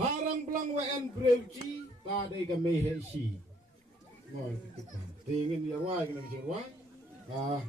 Harang belang wan breuci tadi kami hesi. Ngoi kita. Tingin ya wai kena kecil wai. Ah.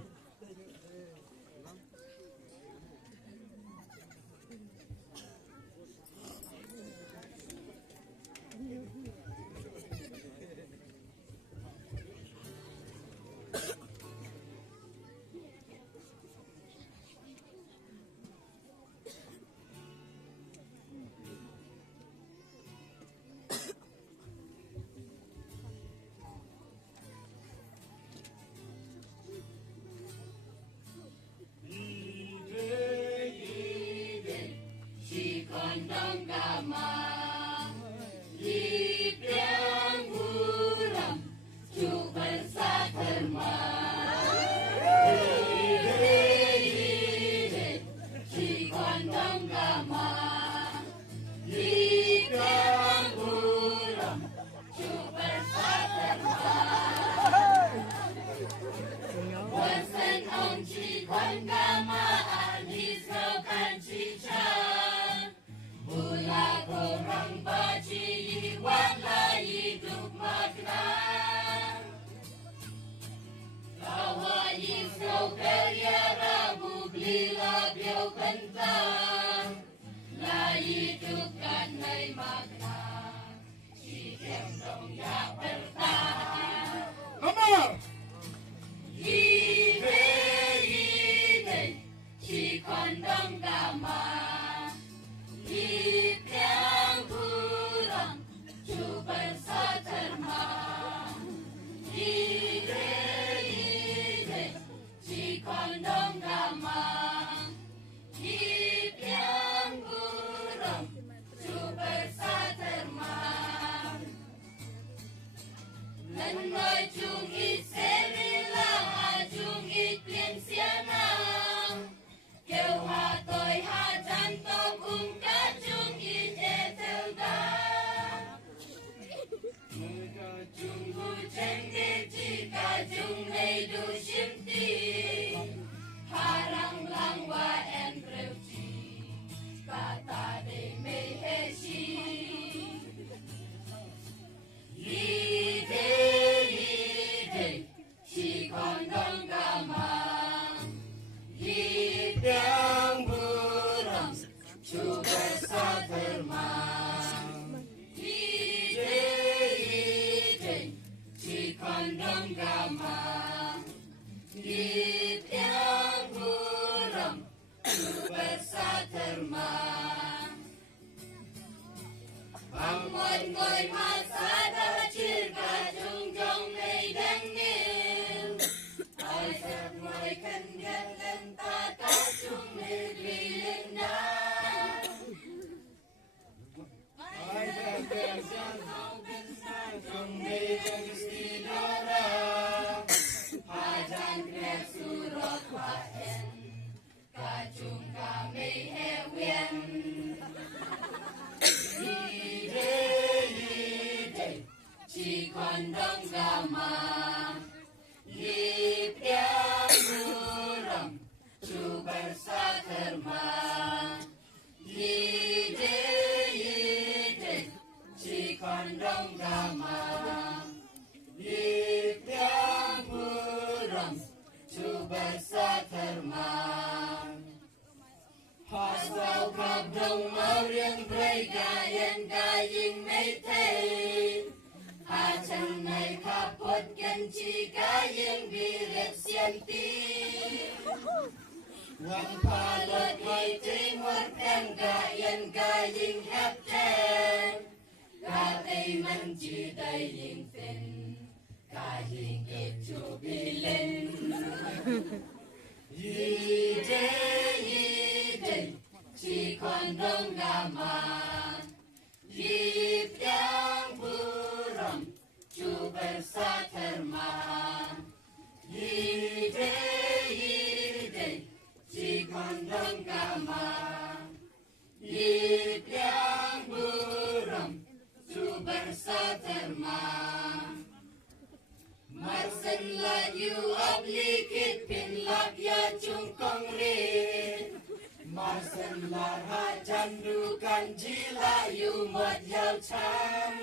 Nomor. Masenlar hajandukan jilayu mod yau chan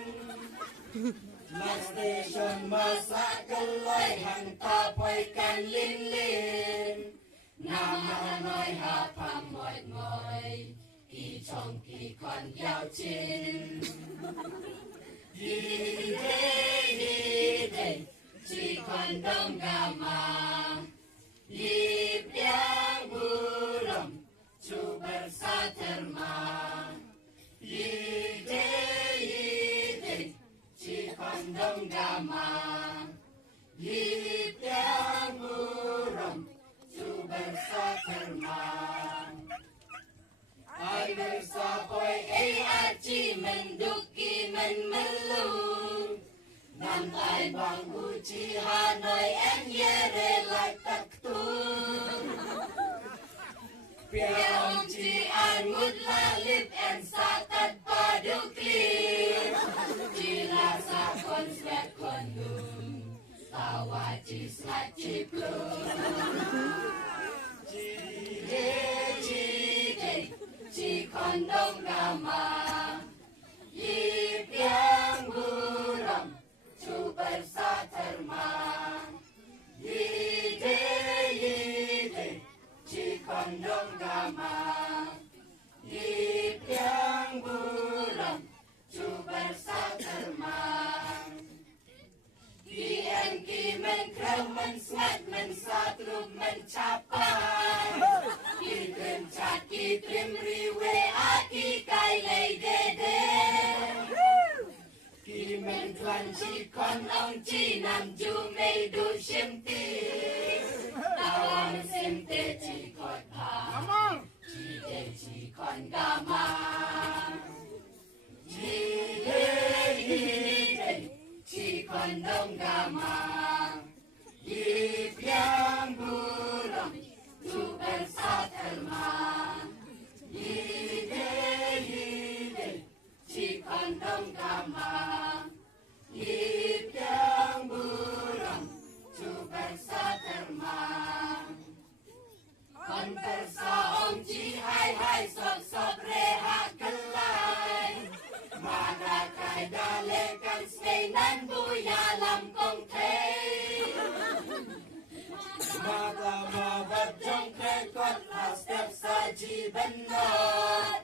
Mas station masak gelai hanta poikan lin lin Nama noi hapam moi moi Ki chong ki kon yau chin Hide Chi kon dong gama Yip yang buram Cu bersaterma Yide Ci kondom gama Yip yang buram Cu bersaterma Ai bersapoy aci menduki menmelung Nam ai bang uci hanoi en yere like taktung Piang ci angut lalip en satat paduklir Ci rasa kon swet kondum Tawa ci slat ci plum Ci kondom gama Yip yang buram Cu bersaterma Yide Ci kondom gama Yip yang buram Cu bersaterma Kien ki menkrem menswet mensatrub mencapai Ki trim cat ki trim riwe aki kai lei dede Ki men tuan ci kon ong ci nam ju mei du shim ti Tawan sim te ci kon pa Ci de ci kon gama Ci de ci kon dong gama Yip yang buram Tu bersaterma Yide Ci kon dong gama Yip yang buram Tu bersaterma Kon persaom ci hai sop sop reha kelai Mana kai dalekan stainan buya lam kong tei Mata mabat jong krekot step saji benot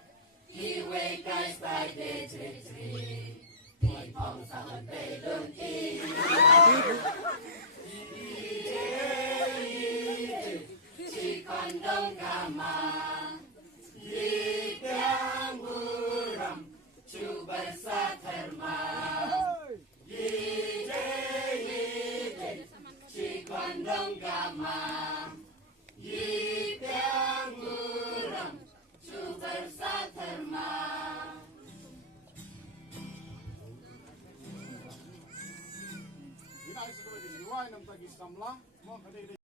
Iwe kai stai de tri Ti pong sahun pe lun ti Ci kondong gama Yip yang buram Cu bersaterma Yide Ci kondong gama Yip yang buram Cu bersaterma Ina ay siguro di liway ng tag-iskamla mo kadiri